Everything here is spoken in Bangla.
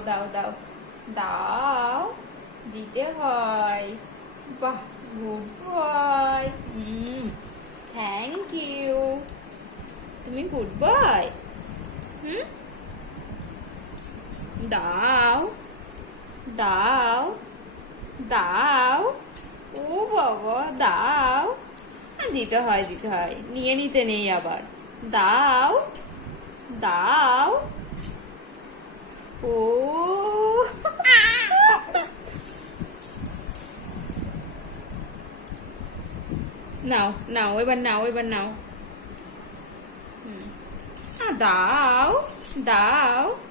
দাও দাও দাও দাও, দিতে হয়। বাহ, গুড বয়। Thank you. তুমি গুড বয়। দাও দাও দাও। ও বাবা, দাও। দিতে হয়, দিতে হয়, নিয়ে নিতে নেই আবার। দাও দাও। ও নাও নাও, এবার নাও, এবার নাও। দাও দাও।